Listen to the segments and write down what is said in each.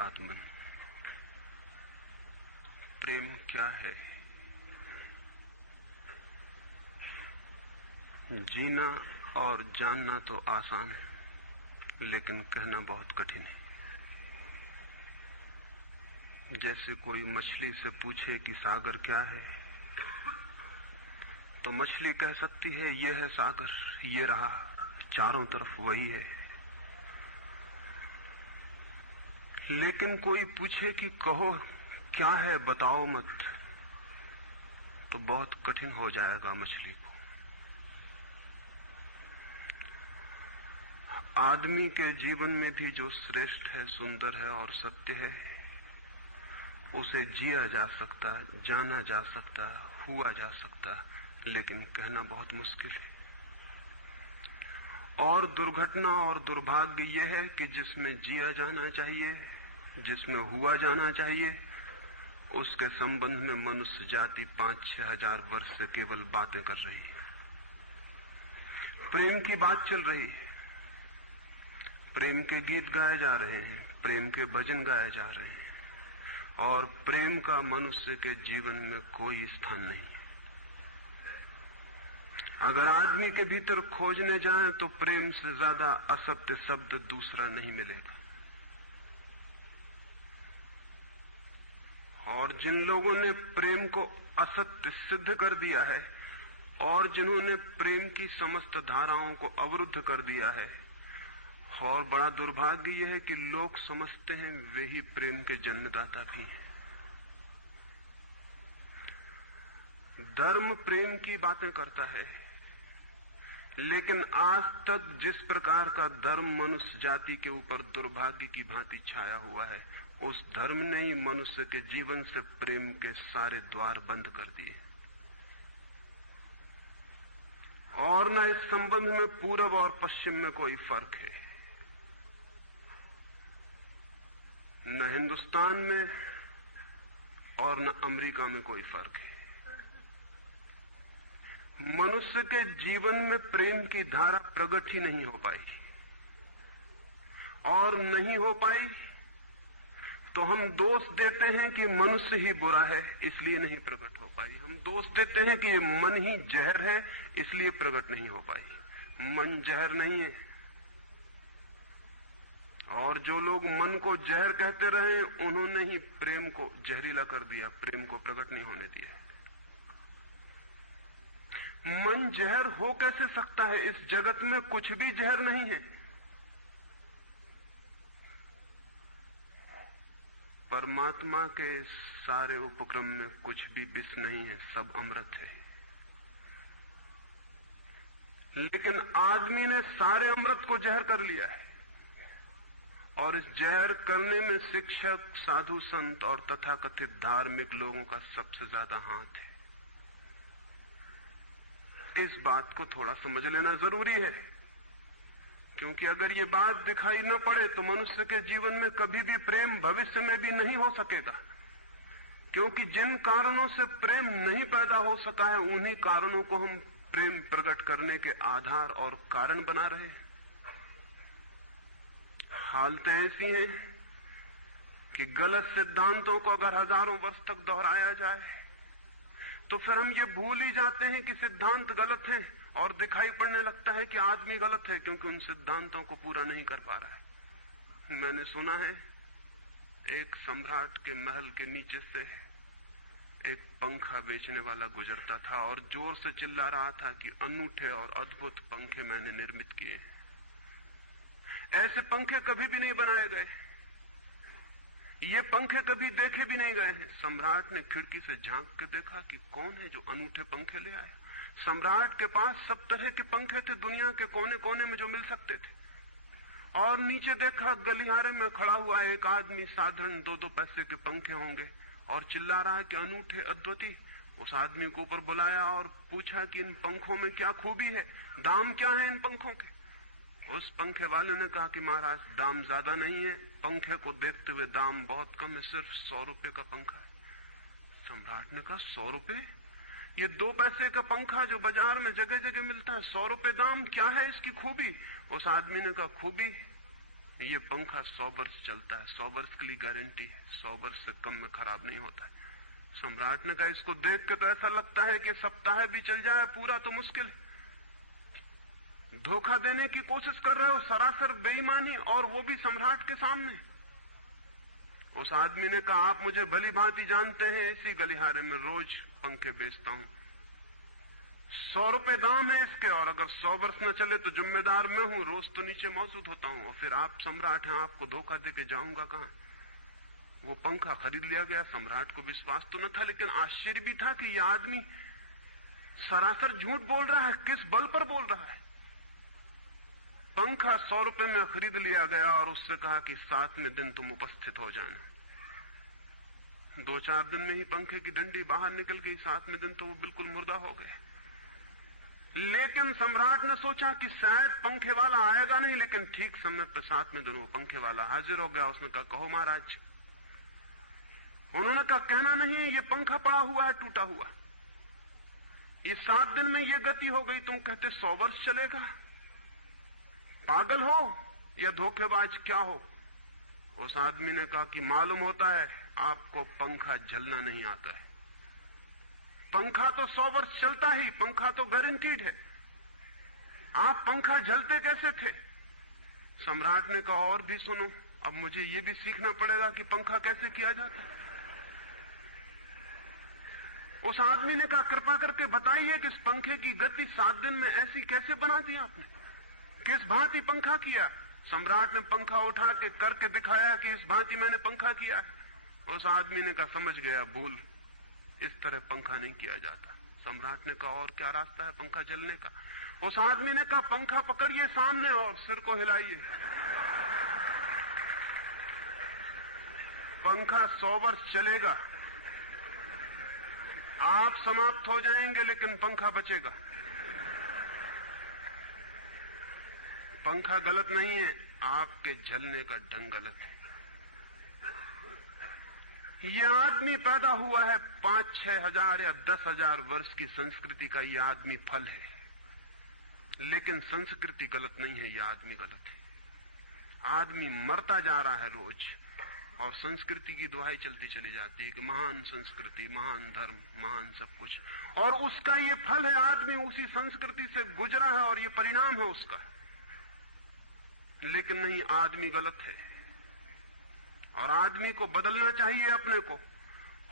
आत्मन। प्रेम क्या है? जीना और जानना तो आसान है, लेकिन कहना बहुत कठिन है। जैसे कोई मछली से पूछे कि सागर क्या है, तो मछली कह सकती है यह है सागर, ये रहा, चारों तरफ वही है। लेकिन कोई पूछे कि कहो क्या है, बताओ मत, तो बहुत कठिन हो जाएगा मछली को। आदमी के जीवन में भी जो श्रेष्ठ है, सुंदर है और सत्य है, उसे जिया जा सकता, जाना जा सकता, हुआ जा सकता, लेकिन कहना बहुत मुश्किल है। और दुर्घटना और दुर्भाग्य यह है कि जिसमें जिया जाना चाहिए, जिसमें हुआ जाना चाहिए, उसके संबंध में मनुष्य जाति 5-6 हजार वर्ष से केवल बातें कर रही है। प्रेम की बात चल रही है, प्रेम के गीत गाए जा रहे हैं, प्रेम के भजन गाए जा रहे हैं, और प्रेम का मनुष्य के जीवन में कोई स्थान नहीं है। अगर आदमी के भीतर खोजने जाएं तो प्रेम से ज्यादा असत्य शब्द दूसरा नहीं मिलेगा। और जिन लोगों ने प्रेम को असत्य सिद्ध कर दिया है और जिन्होंने प्रेम की समस्त धाराओं को अवरुद्ध कर दिया है, और बड़ा दुर्भाग्य यह है कि लोग समझते हैं वे ही प्रेम के जन्मदाता भी हैं। धर्म प्रेम की बातें करता है, लेकिन आज तक जिस प्रकार का धर्म मनुष्य जाति के ऊपर दुर्भाग्य की भांति छाया हुआ है, उस धर्म ने ही मनुष्य के जीवन से प्रेम के सारे द्वार बंद कर दिए। और न इस संबंध में पूरब और पश्चिम में कोई फर्क है, न हिंदुस्तान में और न अमेरिका में कोई फर्क है। मनुष्य के जीवन में प्रेम की धारा प्रकट ही नहीं हो पाई, और नहीं हो पाई तो हम दोष देते हैं कि मनुष्य ही बुरा है, इसलिए नहीं प्रकट हो पाई। हम दोष देते हैं कि ये मन ही जहर है, इसलिए प्रकट नहीं हो पाई। मन जहर नहीं है, और जो लोग मन को जहर कहते रहे, उन्होंने ही प्रेम को जहरीला कर दिया, प्रेम को प्रकट नहीं होने दिया। मन जहर हो कैसे सकता है? इस जगत में कुछ भी जहर नहीं है। परमात्मा के सारे उपक्रम में कुछ भी विष नहीं है, सब अमृत है। लेकिन आदमी ने सारे अमृत को जहर कर लिया है, और इस जहर करने में शिक्षक, साधु संत और तथाकथित धार्मिक लोगों का सबसे ज्यादा हाथ है। इस बात को थोड़ा समझ लेना जरूरी है, क्योंकि अगर ये बात दिखाई न पड़े तो मनुष्य के जीवन में कभी भी प्रेम भविष्य में भी नहीं हो सकेगा। क्योंकि जिन कारणों से प्रेम नहीं पैदा हो सका है, उन्हीं कारणों को हम प्रेम प्रकट करने के आधार और कारण बना रहे हैं। हालतें ऐसी हैं कि गलत सिद्धांतों को अगर हजारों वर्ष तक दोहराया जाए तो फिर हम ये भूल ही जाते हैं कि सिद्धांत गलत हैं, और दिखाई पड़ने लगता है कि आदमी गलत है, क्योंकि उन सिद्धांतों को पूरा नहीं कर पा रहा है। मैंने सुना है एक सम्राट के महल के नीचे से एक पंखा बेचने वाला गुजरता था और जोर से चिल्ला रहा था कि अनूठे और अद्भुत पंखे मैंने निर्मित किए हैं। ऐसे पंखे कभी भी नहीं बनाए गए, ये पंखे कभी देखे भी नहीं गए हैं। सम्राट ने खिड़की से झांक के देखा कि कौन है जो अनूठे पंखे ले आया। सम्राट के पास सब तरह के पंखे थे, दुनिया के कोने कोने में जो मिल सकते थे। और नीचे देखा, गलियारे में खड़ा हुआ एक आदमी, साधारण 2-2 पैसे के पंखे होंगे, और चिल्ला रहा है कि अनूठे, अद्वितीय। उस आदमी को ऊपर बुलाया और पूछा कि इन पंखों में क्या खूबी है, दाम क्या है इन पंखों के। उस पंखे वाले ने कहा कि महाराज, दाम ज्यादा नहीं है, पंखे को देखते हुए दाम बहुत कम है, सिर्फ 100 रुपए का पंखा है। सम्राट ने कहा 100 रुपए? ये 2 पैसे का पंखा जो बाजार में जगह जगह मिलता है, 100 रुपए दाम, क्या है इसकी खूबी? उस आदमी ने कहा खूबी ये पंखा 100 वर्ष चलता है, 100 वर्ष के लिए गारंटी है, 100 वर्ष से कम में खराब नहीं होता है। सम्राट ने कहा इसको देख के तो ऐसा लगता है कि सप्ताह भी चल जाए, पूरा तो मुश्किल है। धोखा देने की कोशिश कर रहे हो, सरासर बेईमानी, और वो भी सम्राट के सामने। उस आदमी ने कहा आप मुझे भली भांति जानते हैं, इसी गलिहारे में रोज पंखे बेचता हूं, 100 रुपए दाम है इसके, और अगर 100 वर्ष न चले तो जिम्मेदार मैं हूं, रोज तो नीचे मौजूद होता हूं, और फिर आप सम्राट हैं, आपको धोखा देके जाऊंगा कहां। वो पंखा खरीद लिया गया। सम्राट को विश्वास तो न था, लेकिन आश्चर्य भी था कि यह आदमी सरासर झूठ बोल रहा है, किस बल पर बोल रहा है। पंखा 100 रुपए में खरीद लिया गया और उससे कहा कि 7वें दिन तुम उपस्थित हो जाना। 2-4 दिन में ही पंखे की डंडी बाहर निकल गई, 7वें दिन तो वो बिल्कुल मुर्दा हो गए। लेकिन सम्राट ने सोचा कि शायद पंखे वाला आएगा नहीं, लेकिन ठीक समय पर 7वें दिन वो पंखे वाला हाजिर हो गया। उसने कहा कहो महाराज। उन्होंने कहा कहना नहीं, ये पंखा पड़ा हुआ है टूटा हुआ, ये 7 दिन में ये गति हो गई, तुम कहते 100 वर्ष चलेगा। पागल हो या धोखेबाज क्या हो। उस आदमी ने कहा कि मालूम होता है आपको पंखा जलना नहीं आता है। पंखा तो 100 वर्ष चलता ही, पंखा तो गारंटीड है, आप पंखा जलते कैसे थे। सम्राट ने कहा और भी सुनो, अब मुझे ये भी सीखना पड़ेगा कि पंखा कैसे किया जाता है। उस आदमी ने कहा कृपा करके बताइए कि इस पंखे की गति 7 दिन में ऐसी कैसे बना दी आपने, किस भांति पंखा किया। सम्राट ने पंखा उठा के करके दिखाया कि इस भांति मैंने पंखा किया है। उस आदमी ने कहा समझ गया, भूल, इस तरह पंखा नहीं किया जाता। सम्राट ने कहा और क्या रास्ता है पंखा जलने का। उस आदमी ने कहा पंखा पकड़िए सामने और सिर को हिलाइए। पंखा 100 वर्ष चलेगा, आप समाप्त हो जाएंगे लेकिन पंखा बचेगा। पंखा गलत नहीं है, आपके जलने का ढंग गलत है। यह आदमी पैदा हुआ है 5-6 हजार या 10,000 वर्ष की संस्कृति का, यह आदमी फल है, लेकिन संस्कृति गलत नहीं है, यह आदमी गलत है। आदमी मरता जा रहा है रोज, और संस्कृति की दुहाई चलती चली जाती है कि महान संस्कृति, महान धर्म, महान सब कुछ, और उसका ये फल है। आदमी उसी संस्कृति से गुजरा है और ये परिणाम है उसका। लेकिन नहीं, आदमी गलत है और आदमी को बदलना चाहिए अपने को।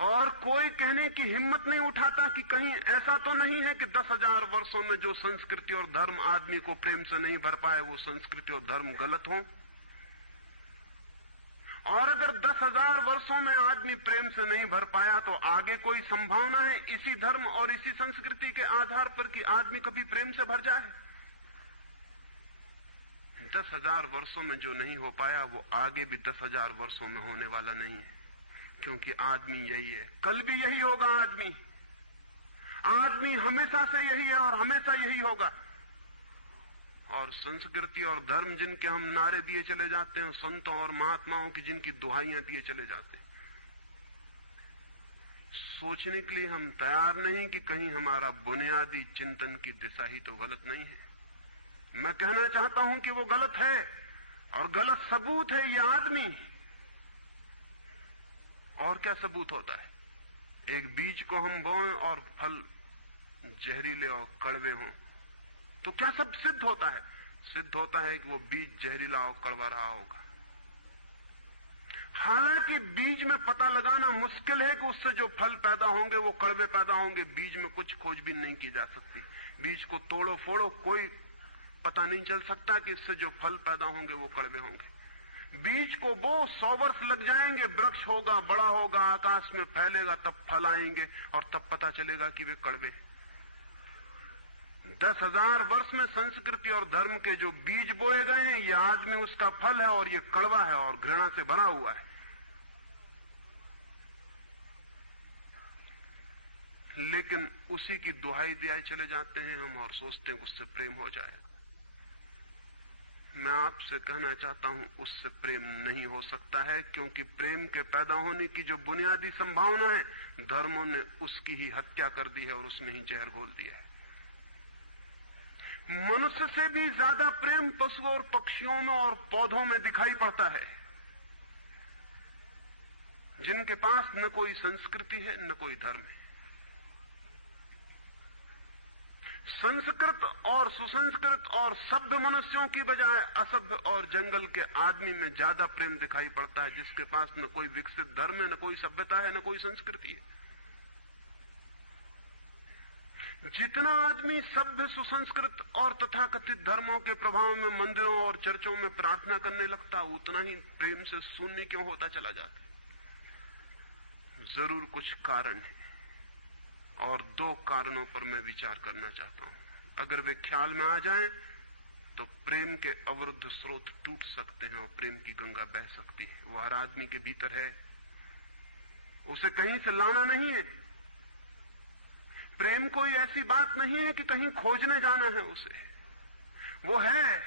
और कोई कहने की हिम्मत नहीं उठाता कि कहीं ऐसा तो नहीं है कि 10,000 वर्षों में जो संस्कृति और धर्म आदमी को प्रेम से नहीं भर पाए, वो संस्कृति और धर्म गलत हो। और अगर 10,000 वर्षों में आदमी प्रेम से नहीं भर पाया, तो आगे कोई संभावना है इसी धर्म और इसी संस्कृति के आधार पर कि आदमी कभी प्रेम से भर जाए। 10,000 वर्षों में जो नहीं हो पाया, वो आगे भी 10,000 वर्षों में होने वाला नहीं है, क्योंकि आदमी यही है, कल भी यही होगा। आदमी हमेशा से यही है और हमेशा यही होगा। और संस्कृति और धर्म जिनके हम नारे दिए चले जाते हैं, संतों और महात्माओं की जिनकी दुहाइयां दिए चले जाते हैं, सोचने के लिए हम तैयार नहीं कि कहीं हमारा बुनियादी चिंतन की दिशा ही तो गलत नहीं है। मैं कहना चाहता हूं कि वो गलत है, और गलत सबूत है ये आदमी। और क्या सबूत होता है? एक बीज को हम बोएं और फल जहरीले और कड़वे हों, तो क्या सब सिद्ध होता है? सिद्ध होता है कि वो बीज जहरीला और कड़वा रहा होगा। हालांकि बीज में पता लगाना मुश्किल है कि उससे जो फल पैदा होंगे वो कड़वे पैदा होंगे। बीज में कुछ खोजबीन नहीं की जा सकती। बीज को तोड़ो फोड़ो, कोई पता नहीं चल सकता कि इससे जो फल पैदा होंगे वो कड़वे होंगे। बीज को वो 100 वर्ष लग जाएंगे, वृक्ष होगा, बड़ा होगा, आकाश में फैलेगा, तब फल आएंगे और तब पता चलेगा कि वे कड़वे। 10,000 वर्ष में संस्कृति और धर्म के जो बीज बोए गए हैं, ये आदमी उसका फल है और ये कड़वा है और घृणा से भरा हुआ है। लेकिन उसी की दुहाई दिए चले जाते हैं हम और सोचते हैं उससे प्रेम हो जाएगा। मैं आपसे कहना चाहता हूं उससे प्रेम नहीं हो सकता है, क्योंकि प्रेम के पैदा होने की जो बुनियादी संभावना है, धर्मों ने उसकी ही हत्या कर दी है और उसमें ही जहर घोल दिया है। मनुष्य से भी ज्यादा प्रेम पशुओं और पक्षियों में और पौधों में दिखाई पड़ता है, जिनके पास न कोई संस्कृति है न कोई धर्म है। संस्कृत और सुसंस्कृत और सभ्य मनुष्यों की बजाय असभ्य और जंगल के आदमी में ज्यादा प्रेम दिखाई पड़ता है, जिसके पास न कोई विकसित धर्म है, न कोई सभ्यता है, न कोई संस्कृति है। जितना आदमी सभ्य, सुसंस्कृत और तथाकथित धर्मों के प्रभाव में मंदिरों और चर्चों में प्रार्थना करने लगता, उतना ही प्रेम से शून्य क्यों होता चला जाता। जरूर कुछ कारण है, और दो कारणों पर मैं विचार करना चाहता हूं। अगर वे ख्याल में आ जाएं तो प्रेम के अवरुद्ध स्रोत टूट सकते हैं और प्रेम की गंगा बह सकती है। वो हर आदमी के भीतर है, उसे कहीं से लाना नहीं है। प्रेम कोई ऐसी बात नहीं है कि कहीं खोजने जाना है उसे, वो है,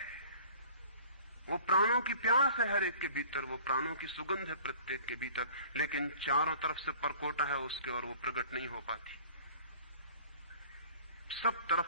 वो प्राणों की प्यास है हर एक के भीतर, वो प्राणों की सुगंध है प्रत्येक के भीतर, लेकिन चारों तरफ से परकोटा है उसके और वो प्रकट नहीं हो पाती। सब तरफ